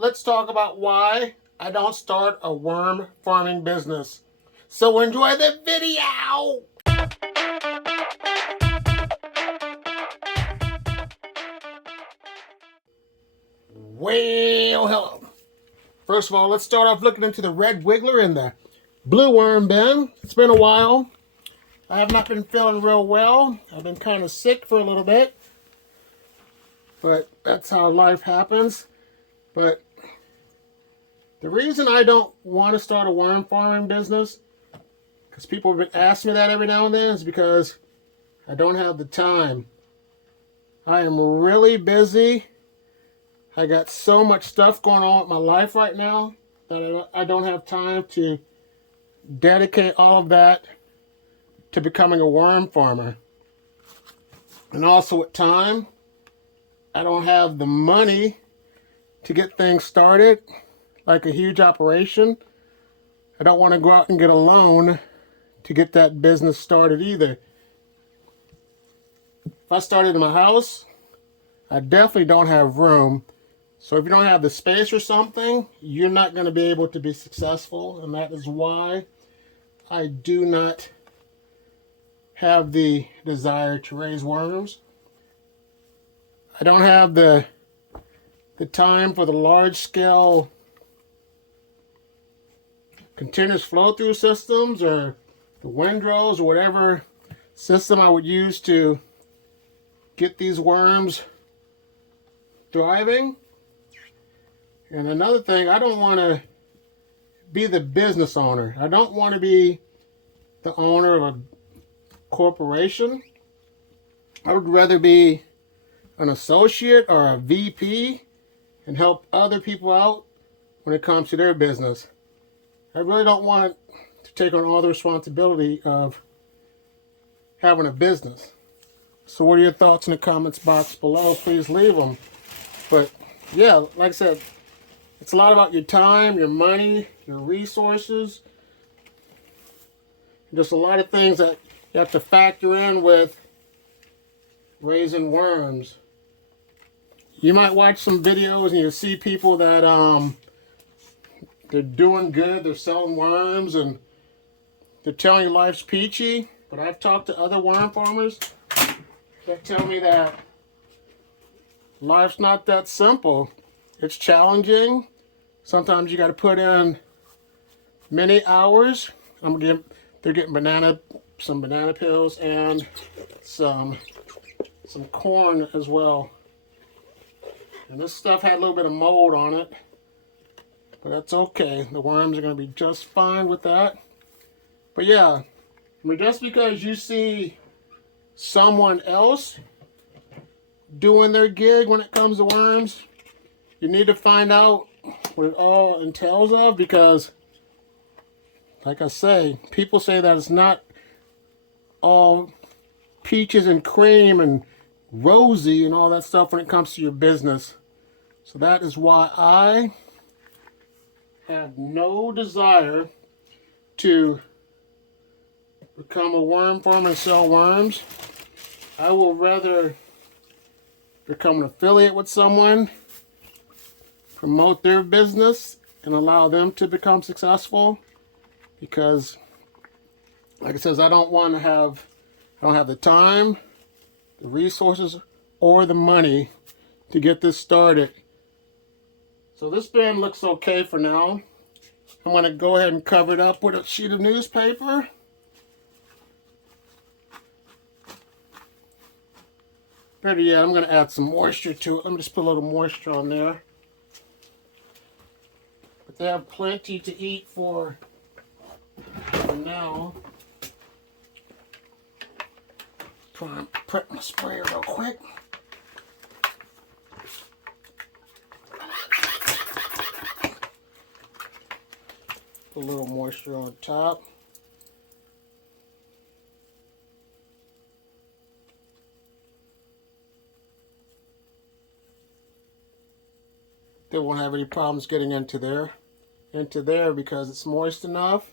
let's talk about why I don't start a worm farming business. So enjoy the video! Well, hello. First of all, let's start off looking into the red wiggler and the blue worm bin. It's been a while. I have not been feeling real well. I've been kind of sick for a little bit. But that's how life happens. But the reason I don't want to start a worm farming business, because people have been asking me that every now and then, is because I don't have the time. I am really busy. I got so much stuff going on with my life right now that I don't have time to dedicate all of that to becoming a worm farmer. And also at time, I don't have the money to get things started, like a huge operation. I don't want to go out and get a loan to get that business started either. If I started in my house, I definitely don't have room. So if you don't have the space or something, you're not going to be able to be successful. And that is why I do not have the desire to raise worms. I don't have the time for the large-scale continuous flow-through systems or the windrows or whatever system I would use to get these worms thriving. And another thing, I don't want to be the business owner. I don't want to be the owner of a corporation. I would rather be an associate or a VP and help other people out when it comes to their business. I really don't want to take on all the responsibility of having a business. So what are your thoughts in the comments box below? Please leave them. But yeah, like I said, it's a lot about your time, your money, your resources. Just a lot of things that you have to factor in with raising worms. You might watch some videos and you see people that they're doing good, they're selling worms and they're telling you life's peachy. But I've talked to other worm farmers that tell me that life's not that simple. It's challenging. Sometimes you got to put in many hours. They're getting some banana peels and some corn as well. And this stuff had a little bit of mold on it, but that's okay. The worms are going to be just fine with that. But yeah, I mean, just because you see someone else doing their gig when it comes to worms, you need to find out what it all entails of, because like I say, people say that it's not all peaches and cream and rosy and all that stuff when it comes to your business. So that is why I have no desire to become a worm farmer and sell worms. I will rather become an affiliate with someone, promote their business, and allow them to become successful. Because, like I said, I don't have the time, the resources, or the money to get this started. So this bin looks okay for now. I'm going to go ahead and cover it up with a sheet of newspaper. Better yet, I'm going to add some moisture to it. Let me just put a little moisture on there. But they have plenty to eat for now. Try and prep my sprayer real quick. Put a little moisture on top. They won't have any problems getting into there because it's moist enough.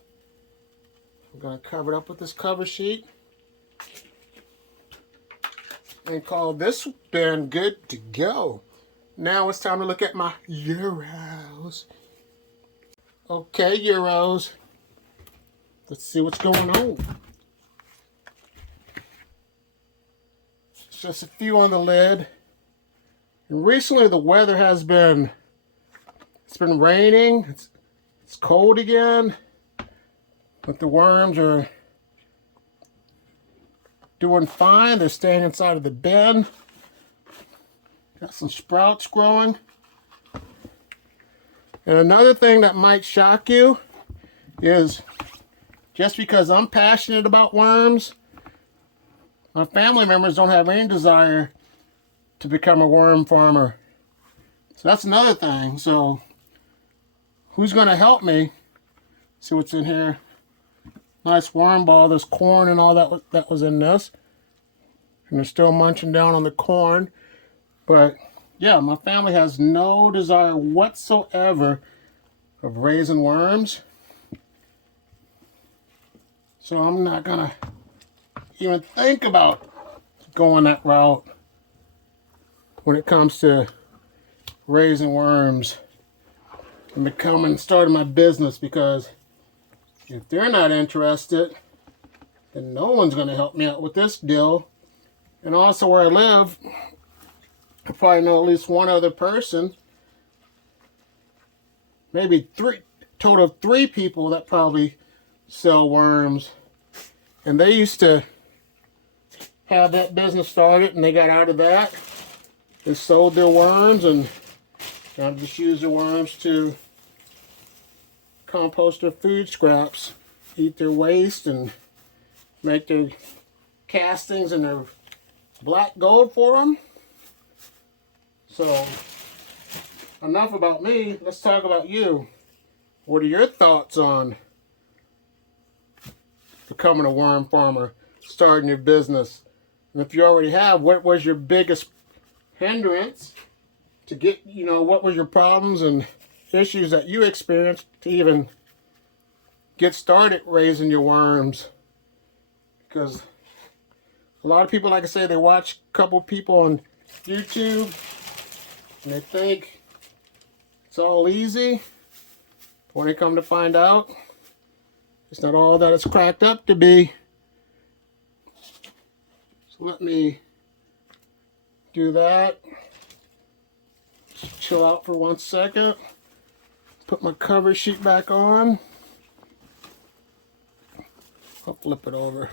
I'm going to cover it up with this cover sheet and call this bin good to go. Now it's time to look at my urine. Euros. Okay, Euros. Let's see what's going on. It's just a few on the lid. And recently the weather has been, it's been raining. It's cold again. But the worms are doing fine. They're staying inside of the bin. Got some sprouts growing. And another thing that might shock you is just because I'm passionate about worms, my family members don't have any desire to become a worm farmer. So that's another thing. So who's going to help me? See what's in here. Nice worm ball. There's corn and all that was in this. And they're still munching down on the corn. But yeah, my family has no desire whatsoever of raising worms. So I'm not gonna even think about going that route when it comes to raising worms and starting my business, because if they're not interested, then no one's gonna help me out with this deal. And also where I live, I probably know at least one other person, maybe total of three people that probably sell worms. And they used to have that business started and they got out of that. They sold their worms and now just use the worms to compost their food scraps, eat their waste, and make their castings and their black gold for them. So, enough about me. Let's talk about you. What are your thoughts on becoming a worm farmer, starting your business? And if you already have, what was your biggest hindrance to get, what was your problems and issues that you experienced to even get started raising your worms? Because a lot of people, like I say, they watch a couple people on YouTube and they think it's all easy. When they come to find out, it's not all that it's cracked up to be. So let me do that. Just chill out for 1 second. Put my cover sheet back on. I'll flip it over.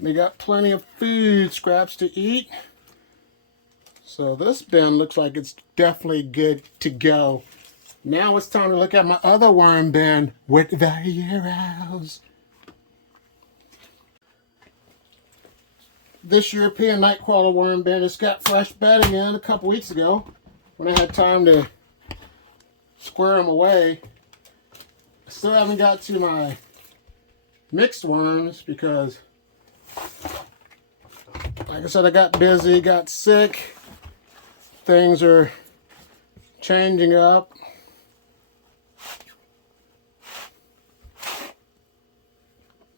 We got plenty of food scraps to eat. So this bin looks like it's definitely good to go. Now it's time to look at my other worm bin with the Euros. This European nightcrawler worm bin just got fresh bedding in a couple weeks ago when I had time to square them away. I still haven't got to my mixed worms because, like I said, I got busy, got sick. Things are changing up.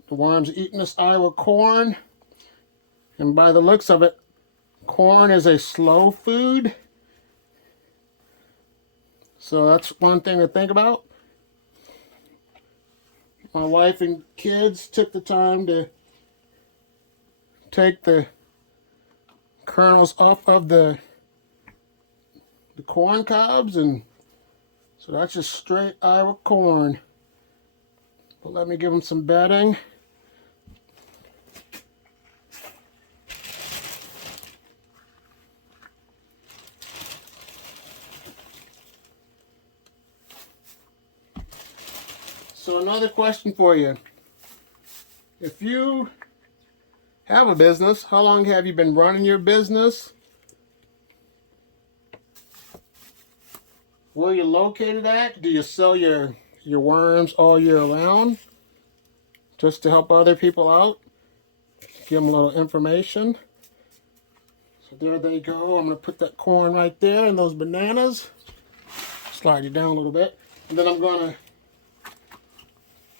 The worms eating this Iowa corn. And by the looks of it, corn is a slow food. So that's one thing to think about. My wife and kids took the time to take the kernels off of the corn cobs, and so that's just straight Iowa corn. But let me give them some bedding. So another question for you. If you have a business, how long have you been running your business? Where you located at? Do you sell your worms all year round? Just to help other people out? Give them a little information. So there they go. I'm going to put that corn right there and those bananas. Slide it down a little bit. And then I'm going to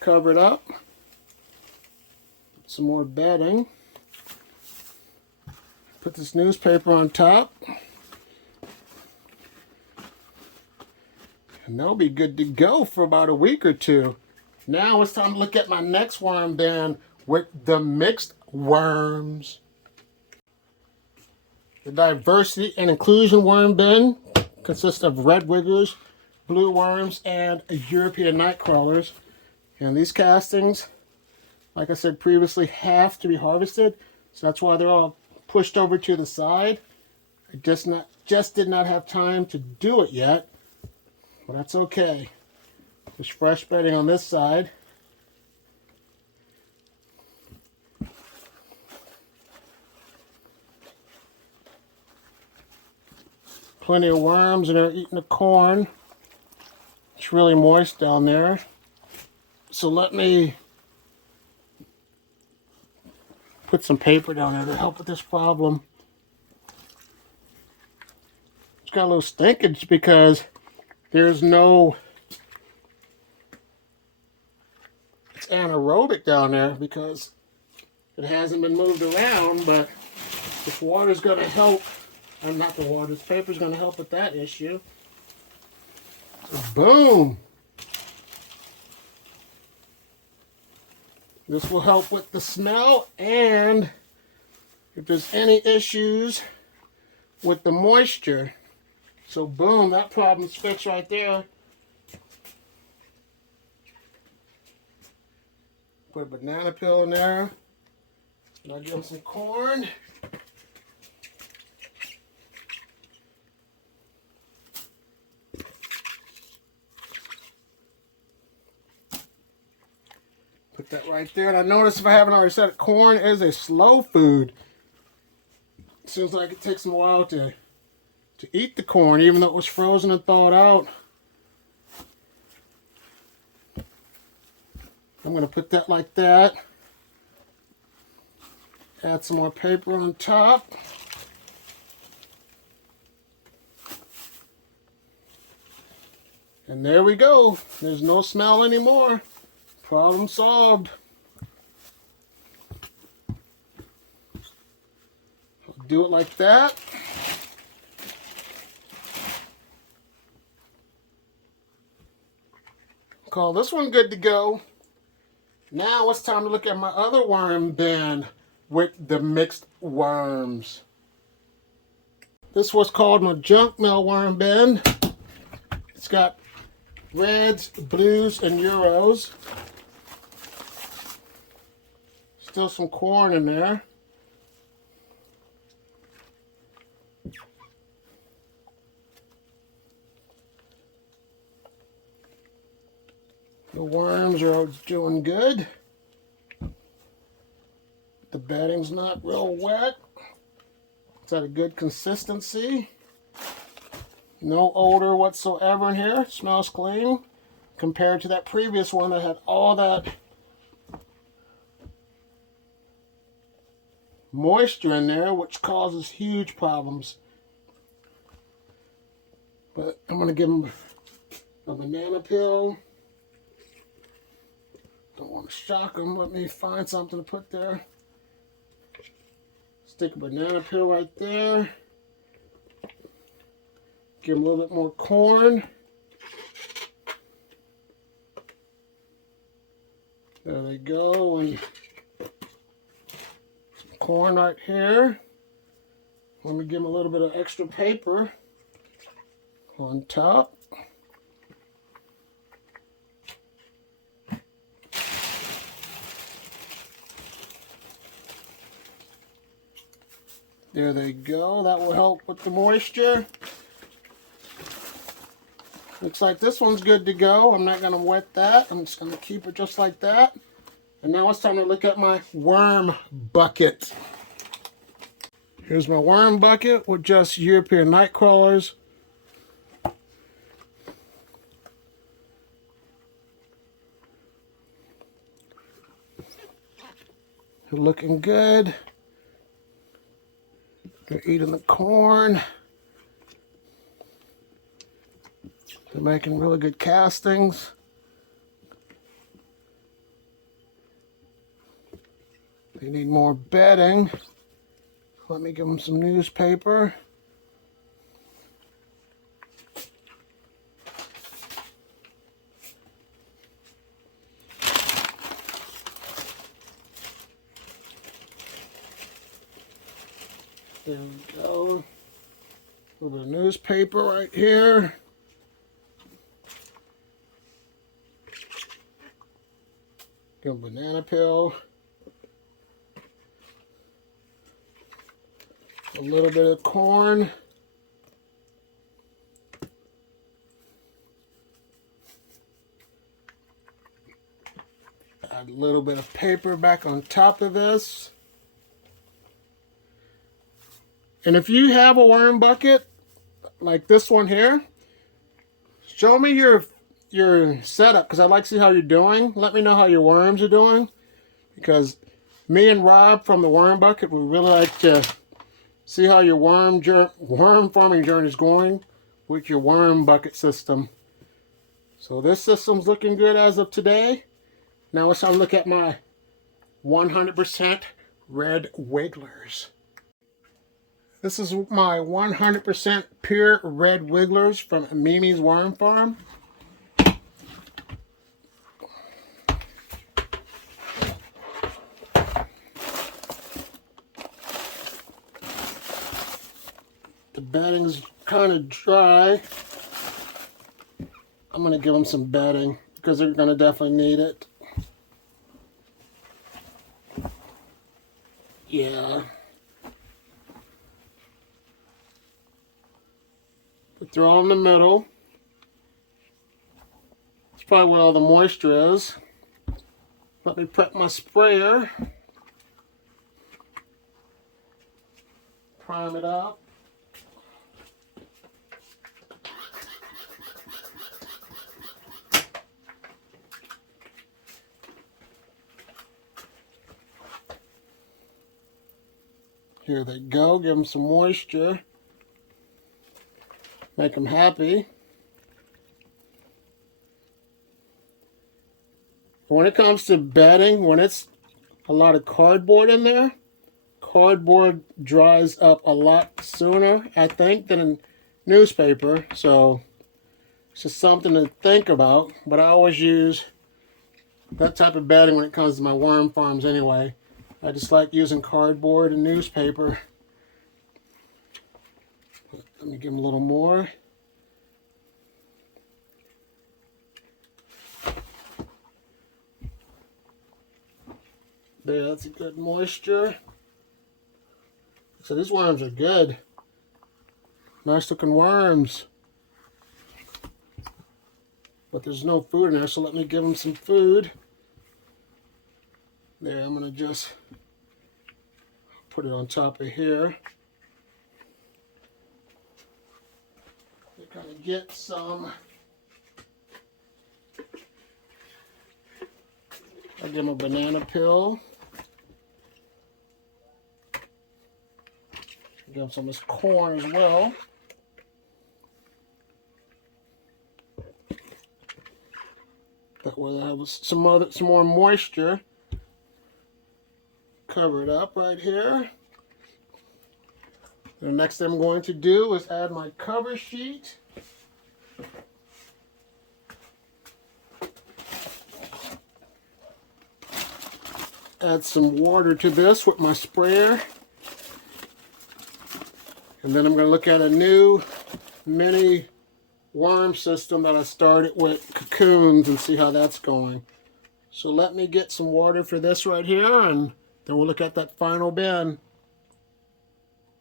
cover it up. Put some more bedding. Put this newspaper on top. And they'll be good to go for about a week or two. Now it's time to look at my next worm bin with the mixed worms. The diversity and inclusion worm bin consists of red wigglers, blue worms, and European night crawlers. And these castings, like I said previously, have to be harvested. So that's why they're all pushed over to the side. I just did not have time to do it yet. But that's okay. There's fresh bedding on this side. Plenty of worms, and they're eating the corn. It's really moist down there. So let me put some paper down there to help with this problem. It's got a little stinkage because there's no, it's anaerobic down there because it hasn't been moved around, but this water's going to help. Not the water, this paper's going to help with that issue. So boom! This will help with the smell, and if there's any issues with the moisture. So boom, that problem's fixed right there. Put a banana peel in there. And I'll give them some corn. Put that right there. And I noticed, if I haven't already said it, corn is a slow food. It seems like it takes them a while to eat the corn, even though it was frozen and thawed out. I'm going to put that like that. Add some more paper on top. And there we go. There's no smell anymore. Problem solved. I'll do it like that. Call this one good to go. Now it's time to look at my other worm bin with the mixed worms. This was called my junk mail worm bin. It's got reds, blues, and euros. Still some corn in there. The worms are doing good. The bedding's not real wet. It's at a good consistency. No odor whatsoever in here. It smells clean compared to that previous one that had all that moisture in there, which causes huge problems. But I'm going to give them a banana peel. Don't want to shock them. Let me find something to put there. Stick a banana peel right there. Give them a little bit more corn. There they go. And some corn right here. Let me give them a little bit of extra paper on top. There they go. That will help with the moisture. Looks like this one's good to go. I'm not going to wet that. I'm just going to keep it just like that. And now it's time to look at my worm bucket. Here's my worm bucket with just European night crawlers. They're looking good. They're eating the corn. They're making really good castings. They need more bedding. Let me give them some newspaper. There we go. A little bit of newspaper right here. Get a banana peel. A little bit of corn. Add a little bit of paper back on top of this. And if you have a worm bucket like this one here, show me your setup, because I'd like to see how you're doing. Let me know how your worms are doing, because me and Rob from the Worm Bucket would really like to see how your worm farming journey is going with your worm bucket system. So this system's looking good as of today. Now let's have a look at my 100% red wigglers. This is my 100% pure red wigglers from Mimi's Worm Farm. The bedding's kind of dry. I'm going to give them some bedding because they're going to definitely need it. Yeah. But they're all in the middle. It's probably where all the moisture is. Let me prep my sprayer. Prime it up. Here they go. Give them some moisture. Make them happy. When it comes to bedding, when it's a lot of cardboard in there, cardboard dries up a lot sooner, I think, than newspaper. So it's just something to think about. But I always use that type of bedding when it comes to my worm farms anyway. I just like using cardboard and newspaper. Let me give them a little more. There, that's a good moisture. So these worms are good. Nice looking worms. But there's no food in there, so let me give them some food. There, I'm going to just put it on top of here. They're going to get some. I'll give them a banana peel. Give them some of this corn as well. That way they'll have some more moisture. Cover it up right here. The next thing I'm going to do is add my cover sheet. Add some water to this with my sprayer. And then I'm going to look at a new mini worm system that I started with cocoons and see how that's going. So let me get some water for this right here, and then we'll look at that final bin.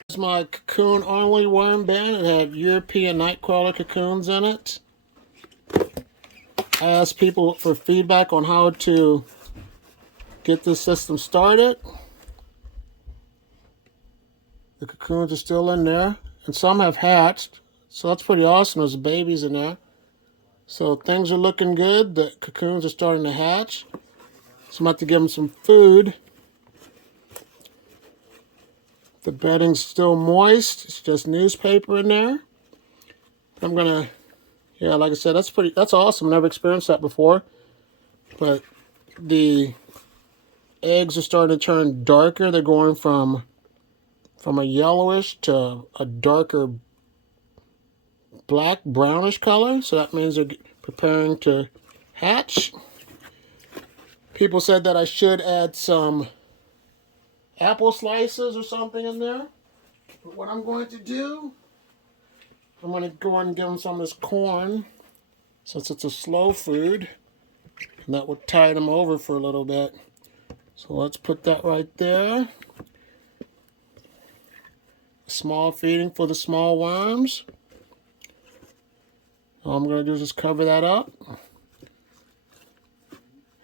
Here's my cocoon only worm bin. It had European night crawler cocoons in it. I asked people for feedback on how to get this system started. The cocoons are still in there, and some have hatched, so that's pretty awesome. There's babies in there. So things are looking good. The cocoons are starting to hatch. So I'm about to give them some food. The bedding's still moist. It's just newspaper in there. I'm gonna, yeah, like I said, that's awesome. Never experienced that before. But the eggs are starting to turn darker. They're going from a yellowish to a darker black brownish color. So that means they're preparing to hatch. People said that I should add some apple slices or something in there. But what I'm going to do, I'm going to go ahead and give them some of this corn, since it's a slow food, and that would tide them over for a little bit. So let's put that right there. Small feeding for the small worms. All I'm going to do is just cover that up.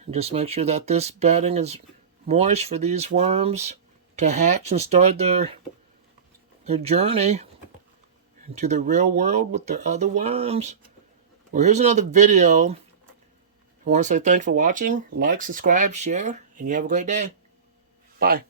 And just make sure that this bedding is moist for these worms to hatch and start their journey into the real world with their other worms. Well, here's another video. I want to say thanks for watching. Like, subscribe, share, and you have a great day. Bye.